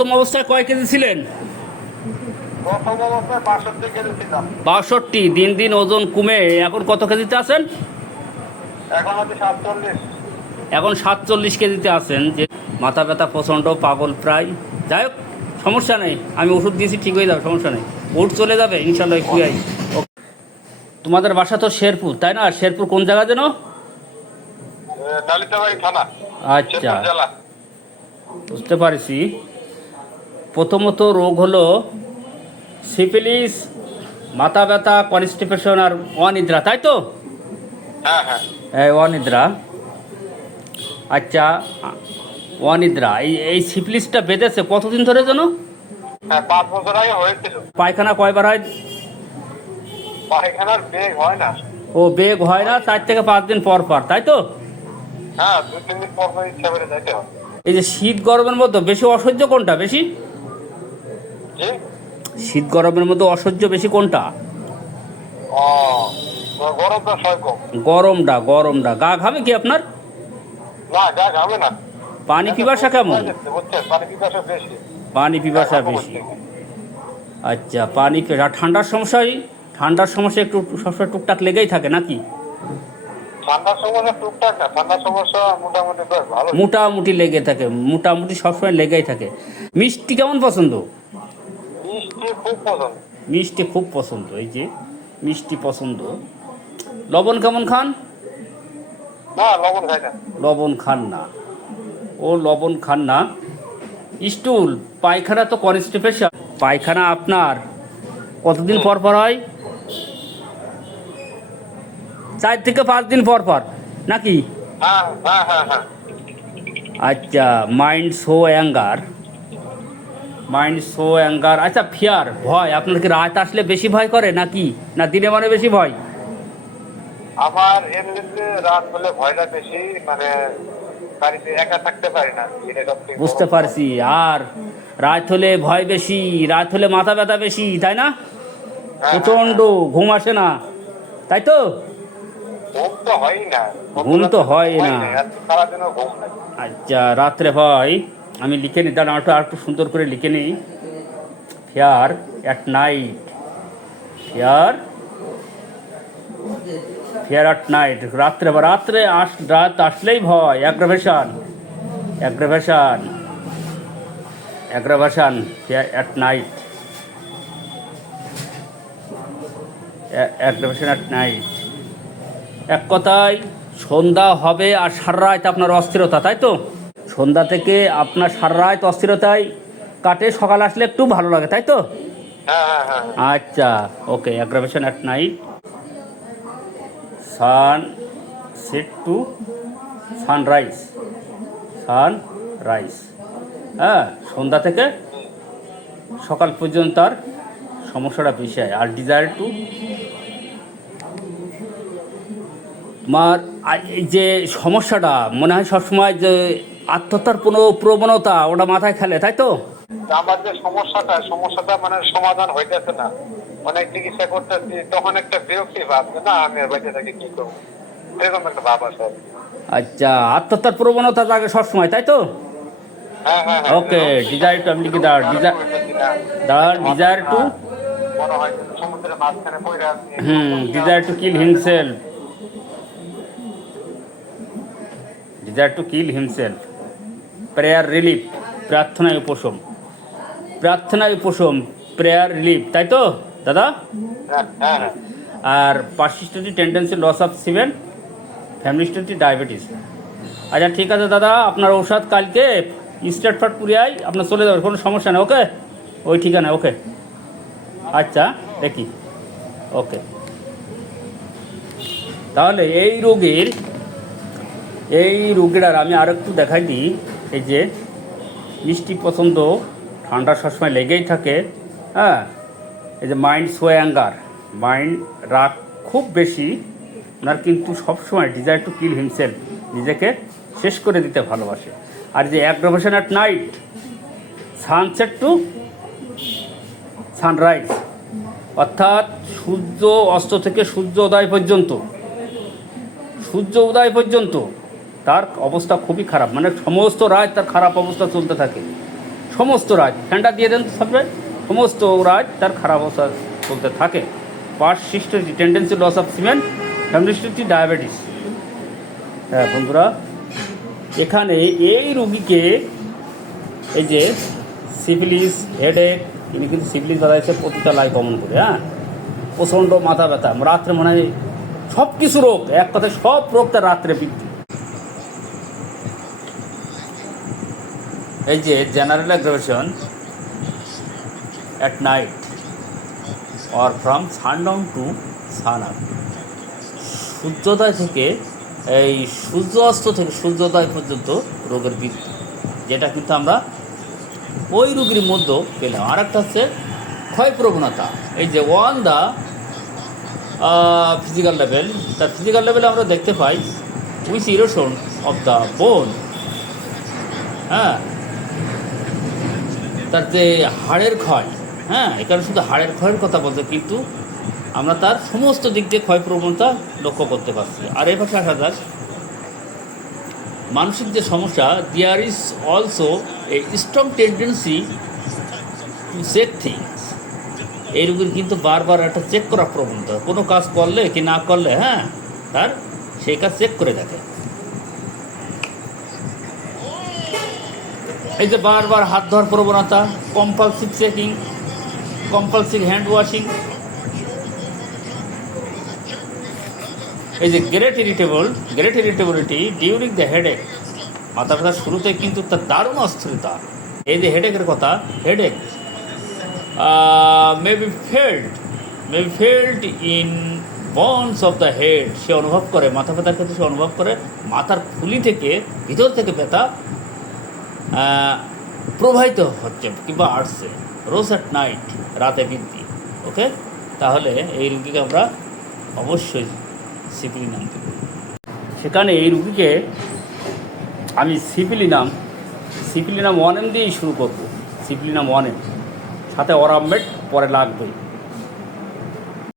প্রথম অবস্থায় কয় কেজি ছিলেন? প্রথম অবস্থায় ৬২ কেজি ছিলাম। ৬২। দিন দিন ওজন কমে এখন কত কেজিতে আছেন? এখন হচ্ছে ৪৭। এখন ৪৭ কেজিতে আছেন। যে মাথা ব্যথা প্রচণ্ড, পাগল প্রায়। যাই হোক, সমস্যা নেই, আমি ওষুধ দিয়েছি, ঠিক হয়ে যাবে, সমস্যা নেই। ওট চলে যাবে ইনশাল্লাহ, একটু আই। তোমাদের বাসা তো শেরপুর, তাই না? শেরপুর কোন জায়গা যেন? নালিতাবাড়ি থানা, আচ্ছা, শেরপুর জেলা। বুঝতে পারছি। প্রথমত রোগ হলো সিফিলিস, মাথা ব্যথা, কনস্টিপেশন আর অনিদ্রা, তাই তো? হ্যাঁ হ্যাঁ এই অনিদ্রা। আচ্ছা, অনিদ্রা, এই সিফিলিসটা বেঁধেছে কতদিন ধরে যেন? হ্যাঁ, ৫ বছর আগে হয়েছিল। পায়খানা কয়বার হয়? পায়খানার বেগ হয় না। ও, বেগ হয় না ৪ থেকে ৫ দিন পর পর, তাই তো? হ্যাঁ, ২-৩ দিন পর পর ইচ্ছা করে যাইতে হয়। এই যে শীত গরমের মধ্যে বেশি অসহ্য কোনটা বেশি? জি। শীত গরমের মধ্যে অসহ্য বেশি কোনটা? ও, গরমটা সয় কম। গরমটা। গরমটা। গা ঘামে কি আপনার? না, গা ঘামে না। পানি পিপাসা কেমন? বুঝছেন, পানি পিপাসা বেশি। পানি পিপাসা বেশি। আচ্ছা, পানি আর ঠান্ডার সমস্যায়? ঠান্ডার সমস্যা একটু সবসময় টুকটাক লেগেই থাকে নাকি? ঠান্ডার সমস্যা টুকটাক না, ঠান্ডার সমস্যা মোটামুটি বেশ ভালো। মোটামুটি লেগে থাকে, মোটামুটি সবসময় লেগেই থাকে। মিষ্টি কেমন পছন্দ? মিষ্টি খুব পছন্দ। মিষ্টি খুব পছন্দ। এই যে মিষ্টি পছন্দ। লবণ কেমন খান? না, লবণ খাই না। লবণ খান না। ও, লবণ খান না। স্টুল, পায়খানা তো কনস্টিপেশন। পায়খানা আপনার কতদিন পর পর হয়? ৪ থেকে ৫ দিন পর পর নাকি? হ্যাঁ হ্যাঁ হ্যাঁ হ্যাঁ। আচ্ছা, mind so anger. Mind so anger. আচ্ছা, ফিয়ার, ভয়, আপনার কি রাত আসলে বেশি ভয় করে নাকি না দিনে মানে বেশি ভয়? আমার এমনিতে রাত হলে ভয়টা বেশি, মানে বাড়িতে একা থাকতে পারি না, এটা সবথেকে বড় বুঝতে পারছি। আর রাত হলে ভয় বেশি, রাত হলে মাথা ব্যথা বেশি, তাই না? হ্যাঁ, প্রচণ্ড ঘুম আসে না, তাই তো? ঘুম তো হয়ই না। ঘুম তো হয় না। সারাদিনও ঘুম নাই। আচ্ছা, রাত্রে ভয়। আমি লিখে নিই, দাঁড়া, আর একটু সুন্দর করে লিখে নিই। Fear at night. Fear, fear at night. রাত্রে বা রাত্রে রাত আসলেই ভয়। Aggravation, aggravation, aggravation. Fear at night, aggravation at night. এক কথায় সন্ধ্যা হবে আর সারা রাত আপনার অস্থিরতা, তাই তো? সন্ধ্যা থেকে আপনার সারা রাত অস্থিরতায় কাটে, সকাল আসলে একটু ভালো লাগে, তাই তো? হ্যাঁ হ্যাঁ হ্যাঁ। আচ্ছা, okay. Aggravation at night, sunset to sunrise, sunrise. হ্যাঁ, সন্ধ্যা থেকে সকাল পর্যন্ত তার সমস্যাটা বেশি হয়। আর ডিজায়ার টু, তোমার এই যে সমস্যাটা মনে হয় সবসময় যে আত্মহত্যার কোনো প্রবণতা, ওটা মাথায় খেলে, তাই তো? আমার যে সমস্যাটা মানে সমাধান হইতেছে না। অনেক চিকিৎসা করতেছি, তখন একটা বিরক্তি ভাব যে না, আমি আর বেঁচে থাকি কি করবো, এরকম একটা ভাব আসে। আচ্ছা, আত্মহত্যার প্রবণতা থাকে সবসময়, তাই তো? হ্যাঁ হ্যাঁ। ওকে, ডিজায়ার টু, আমি লিখে দাঁড় ডিজায়ার টু, মনে হয় সমুদ্রের মাঝখানে পড়ে আছি। Desire to kill himself, desire to kill himself. Prayer relief, প্রার্থনায় উপশম, প্রার্থনায় উপশম, প্রেয়ার রিলিফ, তাই তো দাদা? হ্যাঁ হ্যাঁ। আর persistent tendency loss of semen, family history, diabetes. আচ্ছা, ঠিক আছে দাদা, আপনার ঔষধ কালকে স্টেটফার্ড পুরিয়ায় আপনার চলে যাবে, কোনো সমস্যা নেই। ওকে, ওই ঠিকানা। ওকে, আচ্ছা, দেখি। ওকে, তাহলে এই রোগীটার আমি আর একটু দেখাই দিই। এই যে মিষ্টি পছন্দ, ঠান্ডা সবসময় লেগেই থাকে। হ্যাঁ, এই যে মাইন্ড সো অ্যাঙ্গার, মাইন্ড রাগ খুব বেশি ওনার, কিন্তু সবসময় ডিজায়ার টু কিল হিমসেলফ, নিজেকে শেষ করে দিতে ভালোবাসে। আর যে aggravation at night, sunset to sunrise, অর্থাৎ সূর্য অস্ত থেকে সূর্য উদয় পর্যন্ত, সূর্য উদয় পর্যন্ত তার অবস্থা খুবই খারাপ, মানে সমস্ত রাত তার খারাপ অবস্থা চলতে থাকে। সমস্ত রাত ফ্যানটা দিয়ে দেন থাকবে, সমস্ত রাত তার খারাপ অবস্থা চলতে থাকে। Persistent tendency loss of semen, ফ্যামিলিস্টিক ডায়াবেটিস। হ্যাঁ বন্ধুরা, এখানে এই রুগীকে এই যে সিফিলিস, হেডেক, ইনি কিন্তু সিফিলিস বাজাইছে প্রতিটা লাই কমন করে। হ্যাঁ, প্রচণ্ড মাথা ব্যথা, রাত্রে মনে হয় সব কিছু রোগ, এক কথায় সব রোগ তার রাত্রে বৃদ্ধি। এই যে general aggravation at night or from sundown to sun up, সূর্যোদয় থেকে এই সূর্য অস্ত থেকে সূর্যোদয় পর্যন্ত রোগের বৃদ্ধি, যেটা কিন্তু আমরা ওই রোগীর মধ্যে পেলাম। আর একটা হচ্ছে ক্ষয় প্রবণতা। এই যে অন দ্য ফিজিক্যাল লেভেল, তার ফিজিক্যাল লেভেলে আমরা দেখতে পাই with erosion of the bone. হ্যাঁ, তার যে হাড়ের ক্ষয়, হ্যাঁ এখানে শুধু হাড়ের ক্ষয়ের কথা বলতে, কিন্তু আমরা তার সমস্ত দিক দিয়ে ক্ষয় প্রবণতা লক্ষ্য করতে পারছি। আর এ পাশে আসা যাক মানসিক যে সমস্যা, there is also a strong tendency to check things. এই রোগীর কিন্তু বারবার একটা চেক করার প্রবণতা, কোনো কাজ করলে কি না করলে হ্যাঁ তার সেই কাজ চেক করে দেখে। এই যে বারবার হাত ধোয়ার প্রবণতা, compulsive checking, compulsive hand washing. এই যে great irritability during the headache, মাথা ব্যথার শুরুতে কিন্তু তার দারুণ অস্থিরতা। এই যে হেডেকের কথা, headache may be felt in bones of the head, সে অনুভব করে, মাথা ব্যথার ক্ষেত্রে সে অনুভব করে মাথার ফুলি থেকে ভিতর থেকে ব্যথা প্রবাহিত হচ্ছে কিংবা আসছে। রোজ অ্যাট নাইট, রাতে বৃদ্ধি। ওকে, তাহলে এই রুগীকে আমরা অবশ্যই সিপিলিনাম দেব। সেখানে এই রুগীকে আমি সিপিলিনাম 1M দিয়েই শুরু করব। সিপিলিনাম 1M, সাথে অরামমেট পরে লাগবে।